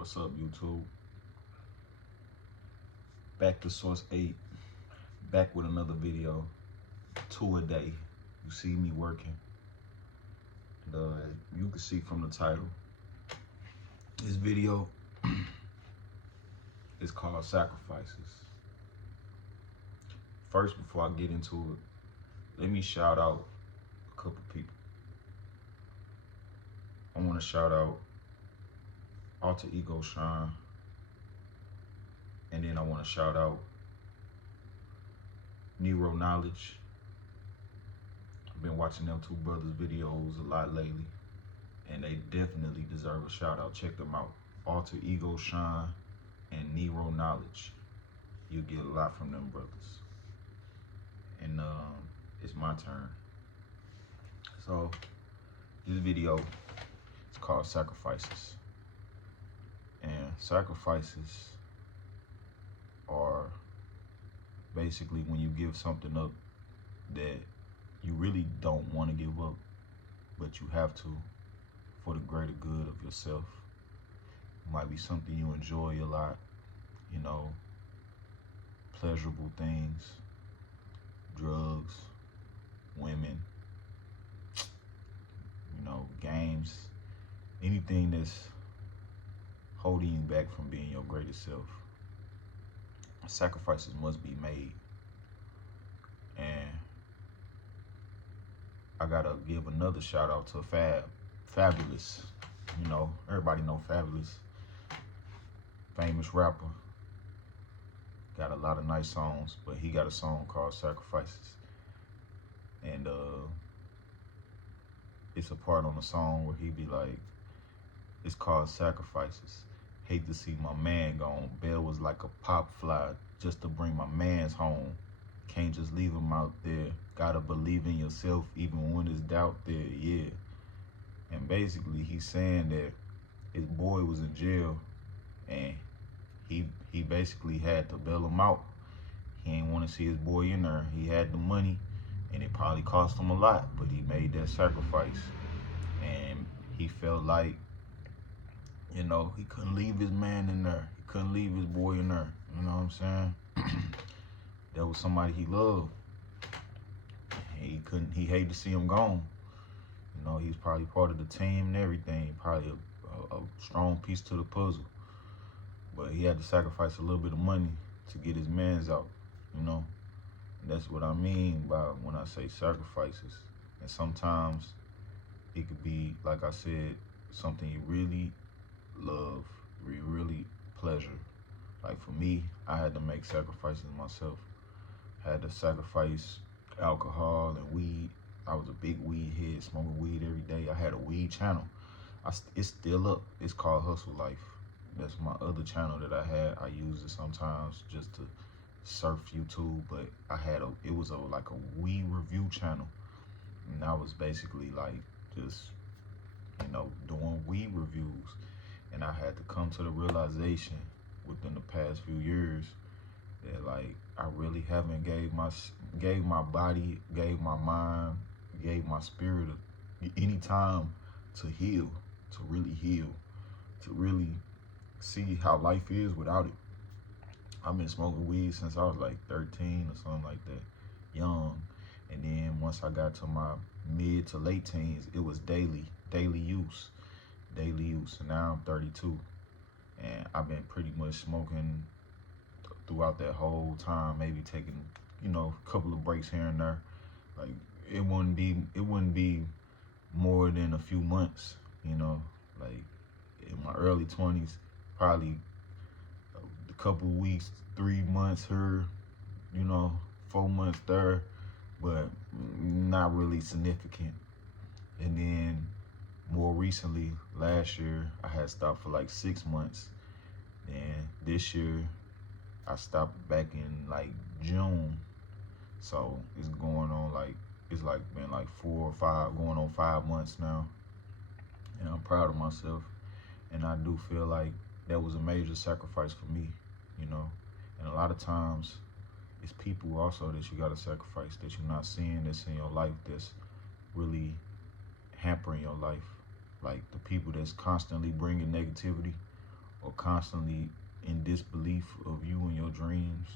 What's up, YouTube? Back to Source 8, back with another video, 2 a day. You see me working. And, you can see from the title, this video is called Sacrifices. First, before I get into it, let me shout out a couple people. I want to shout out Alter Ego Shine, and then I want to shout out Nero Knowledge. I've been watching them two brothers' videos a lot lately, and they definitely deserve a shout out. Check them out. Alter Ego Shine and Nero Knowledge. You'll get a lot from them brothers. And it's my turn. So this video is called Sacrifices. And sacrifices are basically when you give something up that you really don't want to give up, but you have to for the greater good of yourself. It might be something you enjoy a lot, pleasurable things, drugs, women, games, anything that's holding you back from being your greatest self. Sacrifices must be made. And I gotta give another shout out to Fabolous. Everybody know Fabolous. Famous rapper. Got a lot of nice songs, but he got a song called Sacrifices. And it's a part on the song where he be like, it's called Sacrifices. Hate to see my man gone. Bell was like a pop fly just to bring my mans home. Can't just leave him out there. Gotta believe in yourself even when there's doubt there, yeah. And basically he's saying that his boy was in jail and he basically had to bail him out. He ain't want to see his boy in there. He had the money and it probably cost him a lot, but he made that sacrifice. And he felt like, he couldn't leave his man in there. He couldn't leave his boy in there. You know what I'm saying? That was somebody he loved. He hated to see him gone. He was probably part of the team and everything. Probably a strong piece to the puzzle. But he had to sacrifice a little bit of money to get his mans out, And that's what I mean by when I say sacrifices. And sometimes it could be, like I said, something you really love, really pleasure. Like for me, I had to make sacrifices myself. I had to sacrifice alcohol and weed. I was a big weed head, smoking weed every day. I had a weed channel. It's still up. It's called Hustle Life. That's my other channel that I had. I use it sometimes just to surf YouTube, but it was like a weed review channel. And I was basically like just, doing weed reviews. And I had to come to the realization within the past few years that like I really haven't gave my body, gave my mind, gave my spirit any time to heal, to really heal, to really see how life is without it. I've been smoking weed since I was like 13 or something like that, young. And then once I got to my mid to late teens, it was daily use. And now I'm 32. And I've been pretty much smoking throughout that whole time, maybe taking, a couple of breaks here and there. Like it wouldn't be more than a few months, like in my early 20s, probably a couple of weeks, 3 months here, 4 months there, but not really significant. And then more recently, last year, I had stopped for like 6 months. And this year, I stopped back in like June. So it's going on it's been like 4 or 5, going on 5 months now. And I'm proud of myself. And I do feel like that was a major sacrifice for me, And a lot of times, it's people also that you gotta sacrifice that you're not seeing, that's in your life, that's really hampering your life. Like the people that's constantly bringing negativity or constantly in disbelief of you and your dreams,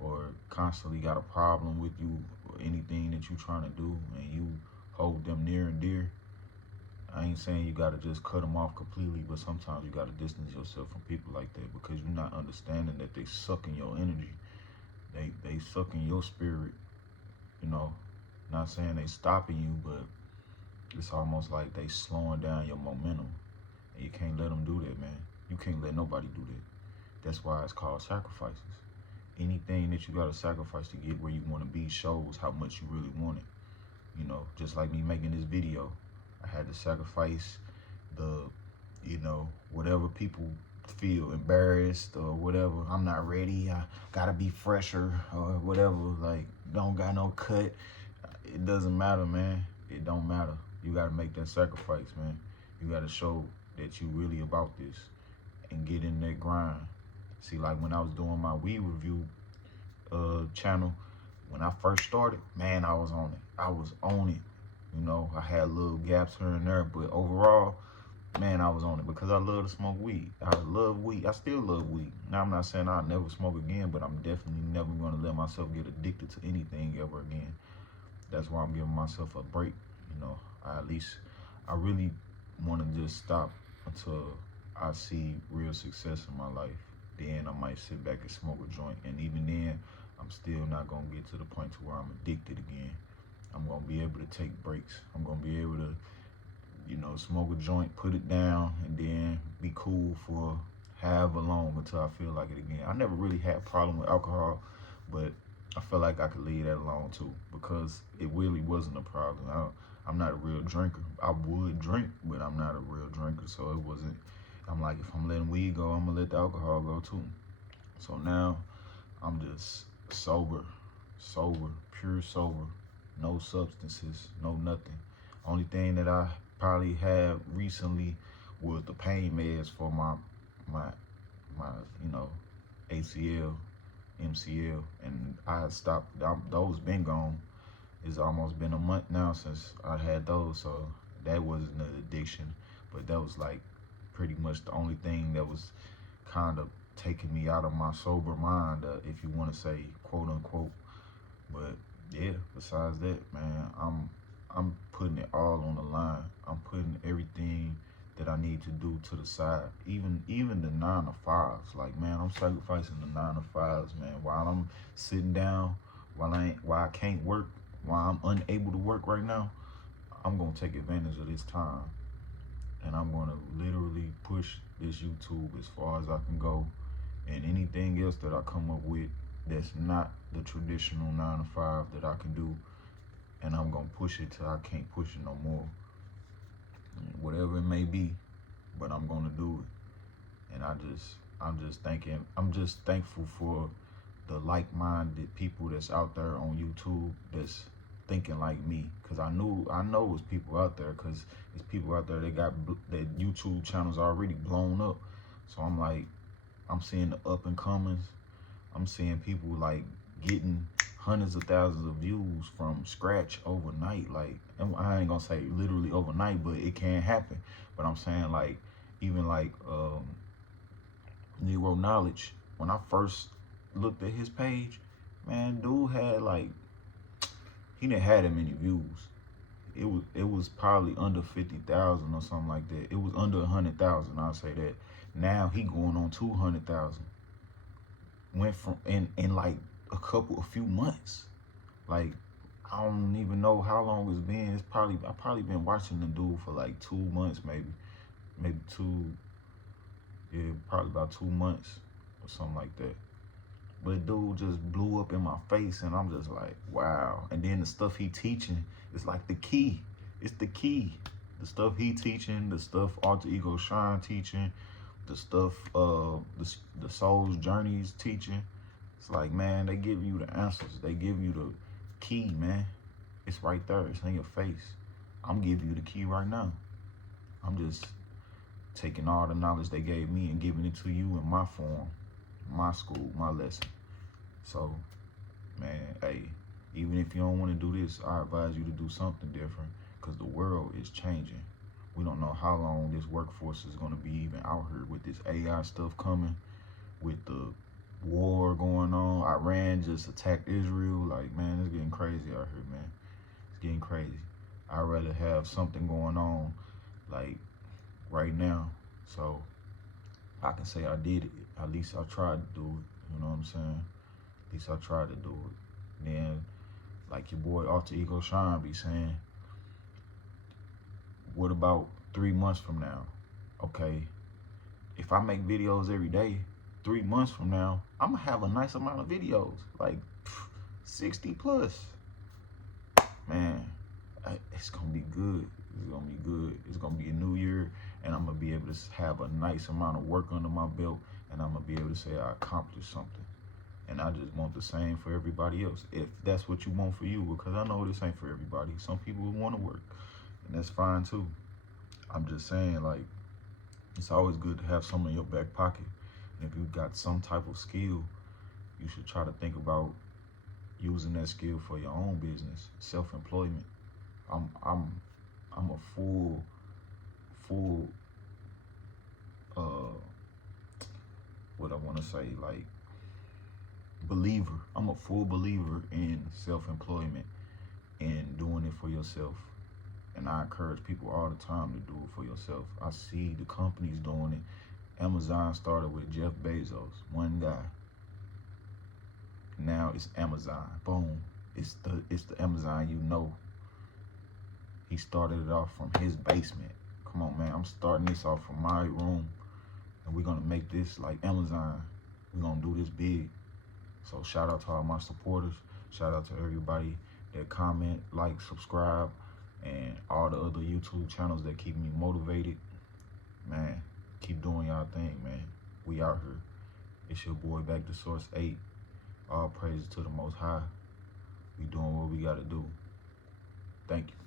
or constantly got a problem with you or anything that you trying to do, and you hold them near and dear, I ain't saying you gotta just cut them off completely, but sometimes you gotta distance yourself from people like that, because you're not understanding that they sucking your energy. They sucking your spirit, you know. Not saying they stopping you, but it's almost like they slowing down your momentum. And you can't let them do that, man. You can't let nobody do that. That's why it's called sacrifices. Anything that you gotta sacrifice to get where you wanna be shows how much you really want it. You know, just like me making this video, I had to sacrifice the, whatever people feel embarrassed or whatever. I'm not ready. I gotta be fresher or whatever. Like, don't got no cut. It doesn't matter, man. It don't matter. You gotta make that sacrifice, man. You gotta show that you really about this and get in that grind. See, like when I was doing my weed review channel, when I first started, man, I was on it. I was on it. You know, I had little gaps here and there, but overall, man, I was on it because I love to smoke weed. I love weed. I still love weed. Now, I'm not saying I'll never smoke again, but I'm definitely never going to let myself get addicted to anything ever again. That's why I'm giving myself a break. You know, I really want to just stop until I see real success in my life. Then I might sit back and smoke a joint. And even then, I'm still not going to get to the point to where I'm addicted again. I'm going to be able to take breaks. I'm going to be able to, smoke a joint, put it down, and then be cool for however long until I feel like it again. I never really had a problem with alcohol, but I feel like I could leave that alone too, because it really wasn't a problem. I'm not a real drinker. I would drink, but I'm not a real drinker, so it wasn't. I'm like, if I'm letting weed go, I'm gonna let the alcohol go too. So now I'm just sober, pure sober, no substances, no nothing. Only thing that I probably had recently was the pain meds for my ACL, MCL, and I had stopped. Those been gone. It's almost been a month now since I had those, so that wasn't an addiction, but that was like pretty much the only thing that was kind of taking me out of my sober mind, if you want to say, quote unquote. But yeah, besides that, man, I'm putting it all on the line. I'm putting everything that I need to do to the side. Even the 9 to 5s. Like, man, I'm sacrificing the 9 to 5s, man. While I'm sitting down, while I can't work, while I'm unable to work right now, I'm gonna take advantage of this time. And I'm gonna literally push this YouTube as far as I can go. And anything else that I come up with that's not the traditional 9 to 5 that I can do, and I'm gonna push it till I can't push it no more. Whatever it may be, but I'm gonna do it. And I'm just thankful for the like-minded people that's out there on YouTube that's thinking like me, because I know it's people out there, because it's people out there that got that YouTube channels already blown up. So I'm seeing the up and comings. I'm seeing people like getting hundreds of thousands of views from scratch overnight. Like, I ain't gonna say literally overnight, but it can happen. But I'm saying, like, even like Nero Knowledge, when I first looked at his page, man, dude had like, he didn't have that many views. It was probably under 50,000 or something like that. It was under 100,000, I'll say that. Now he going on 200,000. Went from in like a few months. Like, I don't even know how long it's been. I've probably been watching the dude for like 2 months, maybe probably about 2 months or something like that. But dude just blew up in my face, and I'm just like, wow. And then the stuff he teaching is like the key. It's the key. The stuff he teaching, the stuff Alter Ego Shine teaching, the stuff the Soul's Journeys teaching. It's like, man, they give you the answers. They give you the key, man. It's right there. It's in your face. I'm giving you the key right now. I'm just taking all the knowledge they gave me and giving it to you in my form, my school, my lesson. So, man, hey, even if you don't want to do this, I advise you to do something different, because the world is changing We don't know how long this workforce is going to be even out here with this AI stuff coming, with the war going on. Iran just attacked Israel. Like, man, it's getting crazy out here, man. It's getting crazy. I'd rather have something going on, like, right now. So I can say I did it. At least I tried to do it. You know what I'm saying? At least I tried to do it. Then, like your boy Alter Ego Shine be saying, what about 3 months from now? Okay, if I make videos every day, 3 months from now, I'm gonna have a nice amount of videos, like 60 plus. Man, it's gonna be good. It's gonna be good. It's gonna be a new year, and I'm gonna be able to have a nice amount of work under my belt, and I'm gonna be able to say I accomplished something. And I just want the same for everybody else, if that's what you want for you, because I know this ain't for everybody. Some people want to work, and that's fine too. I'm just saying, like, it's always good to have some in your back pocket. And if you got some type of skill, you should try to think about using that skill for your own business, self-employment. I'm a full what I want to say, like, believer. I'm a full believer in self-employment and doing it for yourself. And I encourage people all the time to do it for yourself. I see the companies doing it. Amazon started with Jeff Bezos, one guy. Now it's Amazon. Boom. It's the Amazon you know. He started it off from his basement. Come on, man. I'm starting this off from my room, and we're gonna make this like Amazon. We're gonna do this big. So shout out to all my supporters. Shout out to everybody that comment, like, subscribe, and all the other YouTube channels that keep me motivated. Man, keep doing y'all thing, man. We out here. It's your boy Back to Source 8. All praises to the Most High. We doing what we gotta do. Thank you.